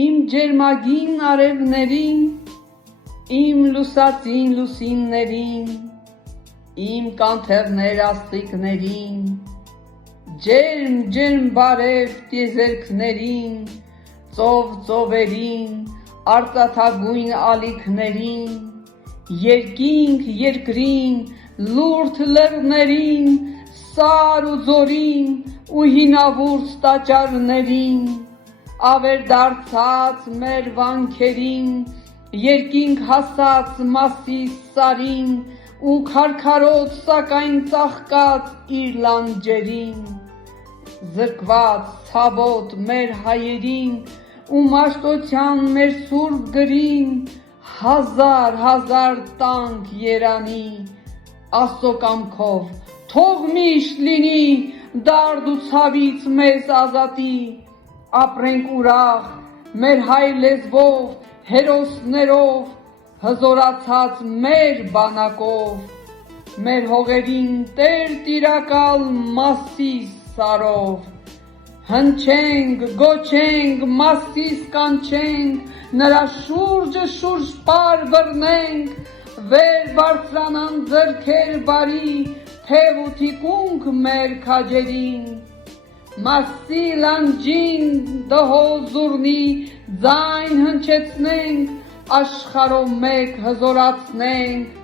իմ ջերմագին արևներին, իմ լուսածին լուսիններին, իմ կանթեղներ աստղիկներին, ջերմ բարև տիեզերքներին, ծով ծովերին, արծաթագույն ալիքներին, երկինք երկրին, լուրջ լեռներին, սար ու ձորին ու հինավուրց տաճարներին, ավերդարձած մեր վանքերին, երկինք հասած Մասիս սարին ու քարքարոտ սակայն ծաղկած իր լանջերին, զրկված ցավոտ մեր հայերին ու մաշտոցյան մեր սուրբ գրին, հազար տանք երանի, Աստծո կամքով թող միշտ լինի, դարդ ու ցավից մեզ ազատի, ապրենք ուրախ մեր հայ լեզվով, հերոսներով, հզորացած մեր բանակով, մեր հողերին Տեր տիրակալ Մասիս սարով, հնչենք, գոչենք, Մասիս կանչենք, նրա շուրջը շուրջ պար բռնենք, վեր բարձրանան ձեռքեր բարի, թև ու թիկունք մեր քաջերին, Մասի լանջին դհոլ զուռնի ձայն հնչեցնենք, աշխարհով մեկ հզորացնենք,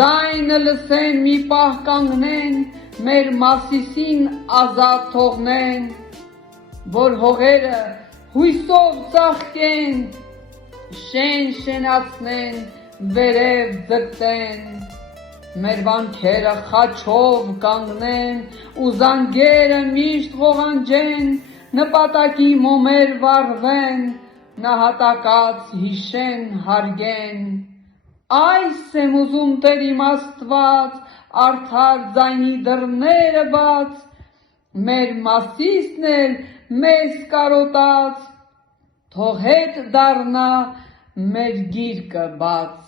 ձայնը լսեն մի պահ կանգնենք, մեր Մասիսին ազատ թողնենք, որ հողերը հույսով ծաղկեն, շենացնեն, վերև ձգտեն, մեր վանքերը խաչով կանգնեն ու զանգերը միշտ ղողանջեն, նպատակի մոմեր վառվեն, նահատակած հիշեն հարգեն, այս եմ ուզում Տեր իմ Աստված, արդար ձայնի դռները բաց, մեր Մասիսն էլ մեզ կարոտած, թող հետ դառնա մեր գիրկը բաց։